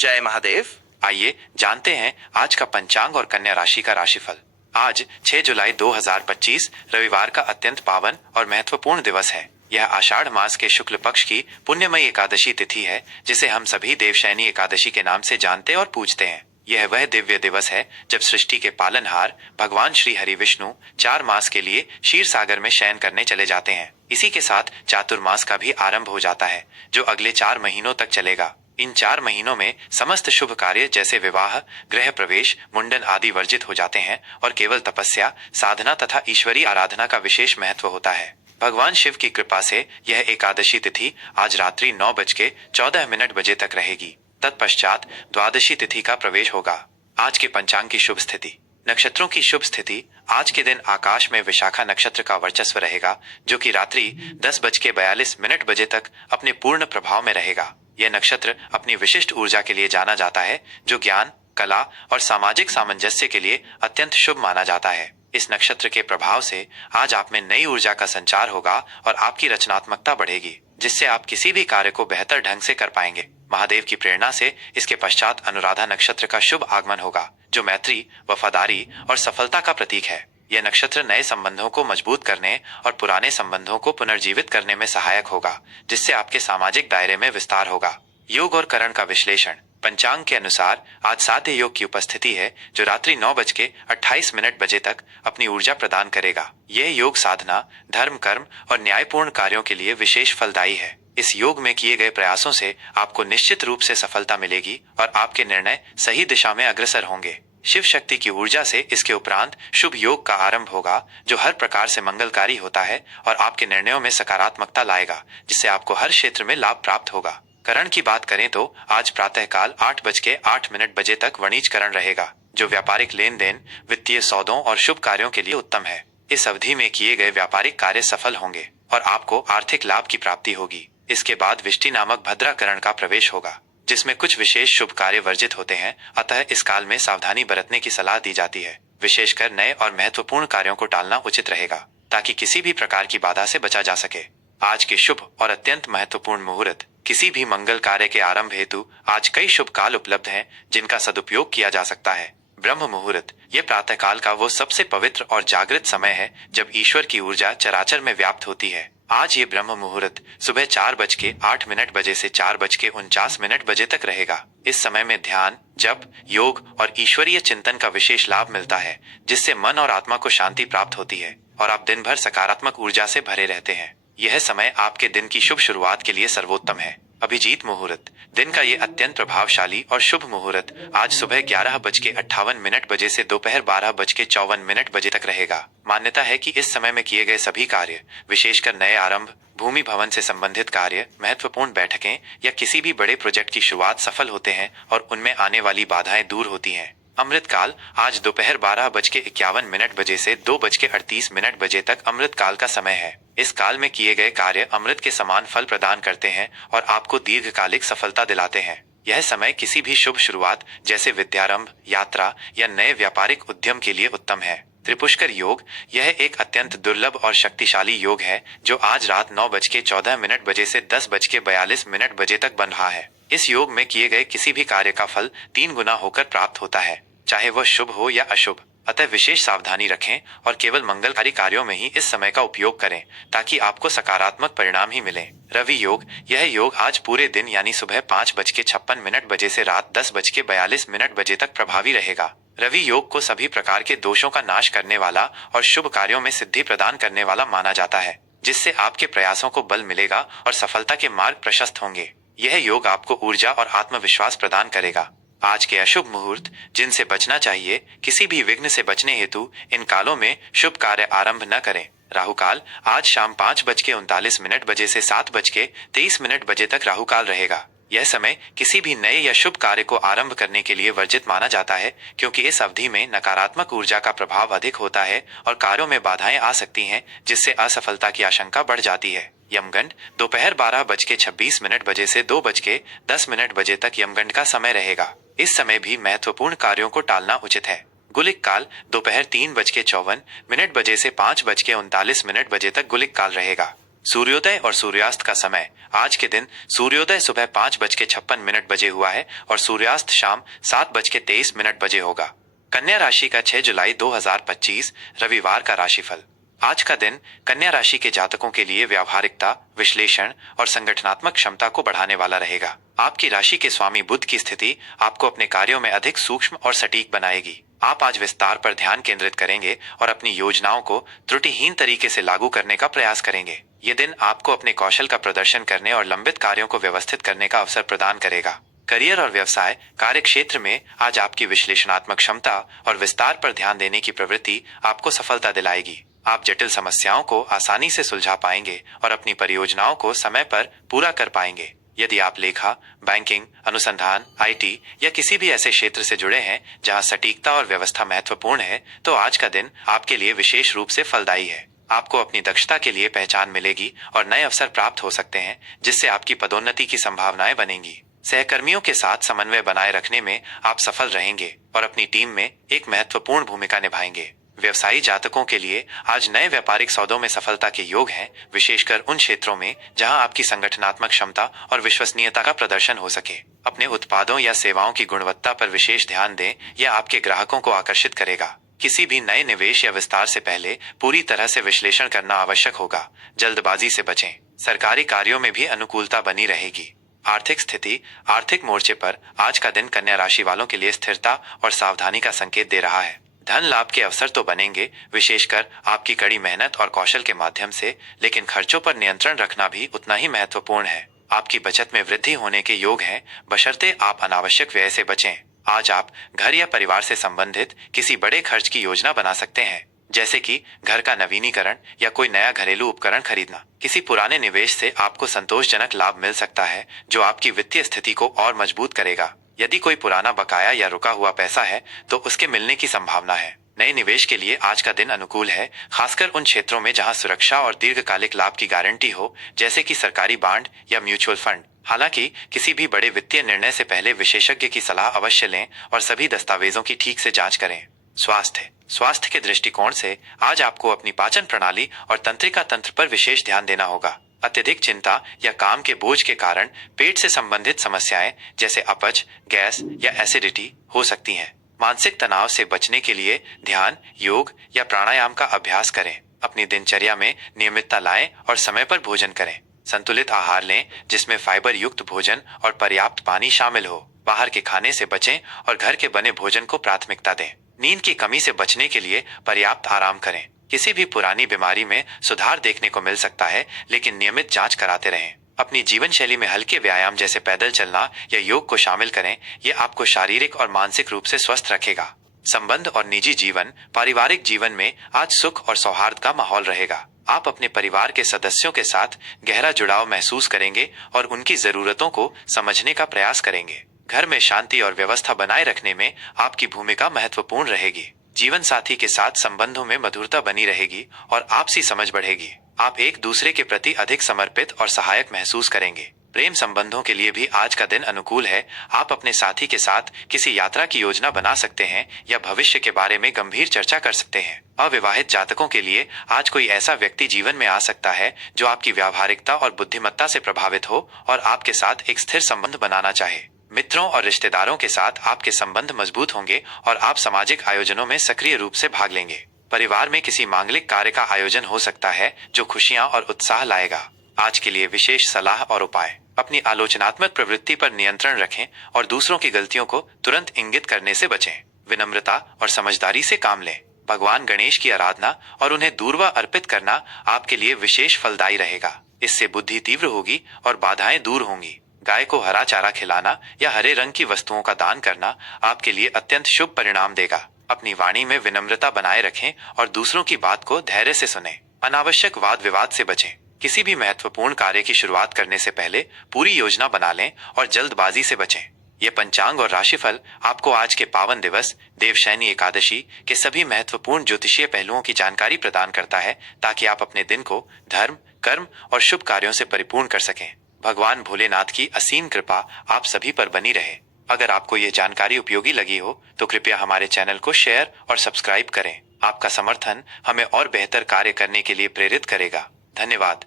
जय महादेव। आइए जानते हैं आज का पंचांग और कन्या राशि का राशिफल। आज 6 जुलाई 2025 रविवार का अत्यंत पावन और महत्वपूर्ण दिवस है। यह आषाढ़ मास के शुक्ल पक्ष की पुण्यमयी एकादशी तिथि है, जिसे हम सभी देवशयनी एकादशी के नाम से जानते और पूजते हैं। यह वह दिव्य दिवस है जब सृष्टि के पालनहार भगवान श्री हरि विष्णु 4 मास के लिए क्षीर सागर में शयन करने चले जाते हैं। इसी के साथ चातुर्मास का भी आरंभ हो जाता है, जो अगले 4 महीनों तक चलेगा। इन 4 महीनों में समस्त शुभ कार्य जैसे विवाह, गृह प्रवेश, मुंडन आदि वर्जित हो जाते हैं और केवल तपस्या, साधना तथा ईश्वरीय आराधना का विशेष महत्व होता है। भगवान शिव की कृपा से यह एकादशी तिथि आज रात्रि 9:14 बजे तक रहेगी। तत्पश्चात द्वादशी तिथि का प्रवेश होगा। आज के पंचांग की शुभ स्थिति। नक्षत्रों की शुभ स्थिति। आज के दिन आकाश में विशाखा नक्षत्र का वर्चस्व रहेगा, जो कि रात्रि 10:42 बजे तक अपने पूर्ण प्रभाव में रहेगा। यह नक्षत्र अपनी विशिष्ट ऊर्जा के लिए जाना जाता है, जो ज्ञान, कला और सामाजिक सामंजस्य के लिए अत्यंत शुभ माना जाता है। इस नक्षत्र के प्रभाव से आज आप में नई ऊर्जा का संचार होगा और आपकी रचनात्मकता बढ़ेगी, जिससे आप किसी भी कार्य को बेहतर ढंग से कर पाएंगे। महादेव की प्रेरणा से इसके पश्चात अनुराधा नक्षत्र का शुभ आगमन होगा, जो मैत्री, वफादारी और सफलता का प्रतीक है। यह नक्षत्र नए संबंधों को मजबूत करने और पुराने संबंधों को पुनर्जीवित करने में सहायक होगा, जिससे आपके सामाजिक दायरे में विस्तार होगा। योग और करण का विश्लेषण। पंचांग के अनुसार आज साध्य योग की उपस्थिति है, जो रात्रि 9:28 बजे तक अपनी ऊर्जा प्रदान करेगा। यह योग साधना, धर्म, कर्म और न्यायपूर्ण कार्यों के लिए विशेष फलदायी है। इस योग में किए गए प्रयासों से आपको निश्चित रूप से सफलता मिलेगी और आपके निर्णय सही दिशा में अग्रसर होंगे। शिव शक्ति की ऊर्जा से इसके उपरांत शुभ योग का आरंभ होगा, जो हर प्रकार से मंगलकारी होता है और आपके निर्णयों में सकारात्मकता लाएगा, जिससे आपको हर क्षेत्र में लाभ प्राप्त होगा। करण की बात करें तो आज प्रातःकाल 8:08 बजे तक वणिजकरण रहेगा, जो व्यापारिक लेन देन, वित्तीय सौदों और शुभ कार्यों के लिए उत्तम है। इस अवधि में किए गए व्यापारिक कार्य सफल होंगे और आपको आर्थिक लाभ की प्राप्ति होगी। इसके बाद विष्टि नामक भद्राकरण का प्रवेश होगा, जिसमें कुछ विशेष शुभ कार्य वर्जित होते हैं, अतः इस काल में सावधानी बरतने की सलाह दी जाती है। विशेषकर नए और महत्वपूर्ण कार्यों को टालना उचित रहेगा, ताकि किसी भी प्रकार की बाधा से बचा जा सके। आज के शुभ और अत्यंत महत्वपूर्ण मुहूर्त। किसी भी मंगल कार्य के आरंभ हेतु आज कई शुभ काल उपलब्ध हैं, जिनका सदुपयोग किया जा सकता है। ब्रह्म मुहूर्त। यह प्रातःकाल का वो सबसे पवित्र और जागृत समय है, जब ईश्वर की ऊर्जा चराचर में व्याप्त होती है। आज ये ब्रह्म मुहूर्त सुबह 4:08 बजे से 4:49 बजे तक रहेगा। इस समय में ध्यान, जप, योग और ईश्वरीय चिंतन का विशेष लाभ मिलता है, जिससे मन और आत्मा को शांति प्राप्त होती है और आप दिन भर सकारात्मक ऊर्जा से भरे रहते हैं। यह समय आपके दिन की शुभ शुरुआत के लिए सर्वोत्तम है। अभिजीत मुहूर्त। दिन का ये अत्यंत प्रभावशाली और शुभ मुहूर्त आज सुबह 11:58 बजे से दोपहर 12:54 बजे तक रहेगा। मान्यता है कि इस समय में किए गए सभी कार्य, विशेषकर नए आरंभ, भूमि भवन से संबंधित कार्य, महत्वपूर्ण बैठकें या किसी भी बड़े प्रोजेक्ट की शुरुआत सफल होते हैं और उनमें आने वाली बाधाएं दूर होती हैं। अमृतकाल। आज दोपहर 12:51 बजे से 2:38 बजे तक अमृतकाल का समय है। इस काल में किए गए कार्य अमृत के समान फल प्रदान करते हैं और आपको दीर्घकालिक सफलता दिलाते हैं। यह समय किसी भी शुभ शुरुआत जैसे विद्यारंभ, यात्रा या नए व्यापारिक उद्यम के लिए उत्तम है। त्रिपुष्कर योग। यह एक अत्यंत दुर्लभ और शक्तिशाली योग है, जो आज रात 9:14 बजे से 10:42 बजे तक बन रहा है। इस योग में किए गए किसी भी कार्य का फल 3 गुना होकर प्राप्त होता है, चाहे वह शुभ हो या अशुभ। अतः विशेष सावधानी रखें और केवल मंगलकारी कार्यों में ही इस समय का उपयोग करें, ताकि आपको सकारात्मक परिणाम ही मिले। रवि योग। यह योग आज पूरे दिन यानी सुबह 5:56 बजे से रात 10:42 बजे तक प्रभावी रहेगा। रवि योग को सभी प्रकार के दोषों का नाश करने वाला और शुभ कार्यों में सिद्धि प्रदान करने वाला माना जाता है, जिससे आपके प्रयासों को बल मिलेगा और सफलता के मार्ग प्रशस्त होंगे। यह योग आपको ऊर्जा और आत्मविश्वास प्रदान करेगा। आज के अशुभ मुहूर्त जिनसे बचना चाहिए। किसी भी विघ्न से बचने हेतु इन कालों में शुभ कार्य आरंभ न करें। राहु काल। आज शाम 5:39 बजे से 7:23 बजे तक राहु काल रहेगा। यह समय किसी भी नए या शुभ कार्य को आरंभ करने के लिए वर्जित माना जाता है, क्योंकि इस अवधि में नकारात्मक ऊर्जा का प्रभाव अधिक होता है और कार्यों में बाधाएं आ सकती हैं, जिससे असफलता की आशंका बढ़ जाती है। यमगंड। दोपहर 12:26 बजे से 2:10 बजे तक यमगंड का समय रहेगा। इस समय भी महत्वपूर्ण कार्यों को टालना उचित है। गुलिक काल। दोपहर 3:54 बजे से 5:39 बजे तक गुलिक काल रहेगा। सूर्योदय और सूर्यास्त का समय। आज के दिन सूर्योदय सुबह 5:56 बजे हुआ है और सूर्यास्त शाम 7:23 बजे होगा। कन्या राशि का 6 जुलाई 2025 रविवार का राशिफल। आज का दिन कन्या राशि के जातकों के लिए व्यावहारिकता, विश्लेषण और संगठनात्मक क्षमता को बढ़ाने वाला रहेगा। आपकी राशि के स्वामी बुध की स्थिति आपको अपने कार्यों में अधिक सूक्ष्म और सटीक बनाएगी। आप आज विस्तार पर ध्यान केंद्रित करेंगे और अपनी योजनाओं को त्रुटिहीन तरीके से लागू करने का प्रयास करेंगे। ये दिन आपको अपने कौशल का प्रदर्शन करने और लंबित कार्यों को व्यवस्थित करने का अवसर प्रदान करेगा। करियर और व्यवसाय। कार्य क्षेत्र में आज आपकी विश्लेषणात्मक क्षमता और विस्तार पर ध्यान देने की प्रवृत्ति आपको सफलता दिलाएगी। आप जटिल समस्याओं को आसानी से सुलझा पाएंगे और अपनी परियोजनाओं को समय पर पूरा कर पाएंगे। यदि आप लेखा, बैंकिंग, अनुसंधान, आईटी या किसी भी ऐसे क्षेत्र से जुड़े हैं जहां सटीकता और व्यवस्था महत्वपूर्ण है, तो आज का दिन आपके लिए विशेष रूप से फलदायी है। आपको अपनी दक्षता के लिए पहचान मिलेगी और नए अवसर प्राप्त हो सकते हैं, जिससे आपकी पदोन्नति की संभावनाएं बनेंगी। सहकर्मियों के साथ समन्वय बनाए रखने में आप सफल रहेंगे और अपनी टीम में एक महत्वपूर्ण भूमिका निभाएंगे। व्यवसायी जातकों के लिए आज नए व्यापारिक सौदों में सफलता के योग हैं, विशेषकर उन क्षेत्रों में जहां आपकी संगठनात्मक क्षमता और विश्वसनीयता का प्रदर्शन हो सके। अपने उत्पादों या सेवाओं की गुणवत्ता पर विशेष ध्यान दें, यह आपके ग्राहकों को आकर्षित करेगा। किसी भी नए निवेश या विस्तार से पहले पूरी तरह से विश्लेषण करना आवश्यक होगा। जल्दबाजी से बचें। सरकारी कार्यों में भी अनुकूलता बनी रहेगी। आर्थिक स्थिति। आर्थिक मोर्चे पर आज का दिन कन्या राशि वालों के लिए स्थिरता और सावधानी का संकेत दे रहा है। धन लाभ के अवसर तो बनेंगे, विशेषकर आपकी कड़ी मेहनत और कौशल के माध्यम से, लेकिन खर्चों पर नियंत्रण रखना भी उतना ही महत्वपूर्ण है। आपकी बचत में वृद्धि होने के योग हैं, बशर्ते आप अनावश्यक व्यय से बचें। आज आप घर या परिवार से संबंधित किसी बड़े खर्च की योजना बना सकते हैं, जैसे कि घर का नवीनीकरण या कोई नया घरेलू उपकरण खरीदना। किसी पुराने निवेश से आपको संतोषजनक लाभ मिल सकता है, जो आपकी वित्तीय स्थिति को और मजबूत करेगा। यदि कोई पुराना बकाया या रुका हुआ पैसा है, तो उसके मिलने की संभावना है। नए निवेश के लिए आज का दिन अनुकूल है, खासकर उन क्षेत्रों में जहां सुरक्षा और दीर्घकालिक लाभ की गारंटी हो, जैसे कि सरकारी बांड या म्यूचुअल फंड। हालांकि किसी भी बड़े वित्तीय निर्णय से पहले विशेषज्ञ की सलाह अवश्य लें और सभी दस्तावेजों की ठीक से जांच करें। स्वास्थ्य के दृष्टिकोण से आज आपको अपनी पाचन प्रणाली और तंत्रिका तंत्र पर विशेष ध्यान देना होगा। अत्यधिक चिंता या काम के बोझ के कारण पेट से संबंधित समस्याएं जैसे अपच, गैस या एसिडिटी हो सकती हैं। मानसिक तनाव से बचने के लिए ध्यान, योग या प्राणायाम का अभ्यास करें। अपनी दिनचर्या में नियमितता लाएं और समय पर भोजन करें। संतुलित आहार लें, जिसमें फाइबर युक्त भोजन और पर्याप्त पानी शामिल हो। बाहर के खाने से बचें और घर के बने भोजन को प्राथमिकता दें। नींद की कमी से बचने के लिए पर्याप्त आराम करें। किसी भी पुरानी बीमारी में सुधार देखने को मिल सकता है, लेकिन नियमित जांच कराते रहें। अपनी जीवन शैली में हल्के व्यायाम जैसे पैदल चलना या योग को शामिल करें। ये आपको शारीरिक और मानसिक रूप से स्वस्थ रखेगा। संबंध और निजी जीवन। पारिवारिक जीवन में आज सुख और सौहार्द का माहौल रहेगा। आप अपने परिवार के सदस्यों के साथ गहरा जुड़ाव महसूस करेंगे और उनकी जरूरतों को समझने का प्रयास करेंगे। घर में शांति और व्यवस्था बनाए रखने में आपकी भूमिका महत्वपूर्ण रहेगी। जीवन साथी के साथ संबंधों में मधुरता बनी रहेगी और आपसी समझ बढ़ेगी। आप एक दूसरे के प्रति अधिक समर्पित और सहायक महसूस करेंगे। प्रेम संबंधों के लिए भी आज का दिन अनुकूल है। आप अपने साथी के साथ किसी यात्रा की योजना बना सकते हैं या भविष्य के बारे में गंभीर चर्चा कर सकते हैं। अविवाहित जातकों के लिए आज कोई ऐसा व्यक्ति जीवन में आ सकता है जो आपकी व्यावहारिकता और बुद्धिमत्ता से प्रभावित हो और आपके साथ एक स्थिर संबंध बनाना चाहे। मित्रों और रिश्तेदारों के साथ आपके संबंध मजबूत होंगे और आप सामाजिक आयोजनों में सक्रिय रूप से भाग लेंगे। परिवार में किसी मांगलिक कार्य का आयोजन हो सकता है, जो खुशियां और उत्साह लाएगा। आज के लिए विशेष सलाह और उपाय। अपनी आलोचनात्मक प्रवृत्ति पर नियंत्रण रखें और दूसरों की गलतियों को तुरंत इंगित करने से बचें। विनम्रता और समझदारी से काम लें। भगवान गणेश की आराधना और उन्हें दूर्वा अर्पित करना आपके लिए विशेष फलदायी रहेगा। इससे बुद्धि तीव्र होगी और बाधाएं दूर होंगी। गाय को हरा चारा खिलाना या हरे रंग की वस्तुओं का दान करना आपके लिए अत्यंत शुभ परिणाम देगा। अपनी वाणी में विनम्रता बनाए रखें और दूसरों की बात को धैर्य से सुनें। अनावश्यक वाद विवाद से बचें। किसी भी महत्वपूर्ण कार्य की शुरुआत करने से पहले पूरी योजना बना लें और जल्दबाजी से बचें। यह पंचांग और राशिफल आपको आज के पावन दिवस देवशयनी एकादशी के सभी महत्वपूर्ण ज्योतिषीय पहलुओं की जानकारी प्रदान करता है, ताकि आप अपने दिन को धर्म, कर्म और शुभ कार्यों से परिपूर्ण कर सकें। भगवान भोलेनाथ की असीम कृपा आप सभी पर बनी रहे। अगर आपको ये जानकारी उपयोगी लगी हो तो कृपया हमारे चैनल को शेयर और सब्सक्राइब करें। आपका समर्थन हमें और बेहतर कार्य करने के लिए प्रेरित करेगा। धन्यवाद।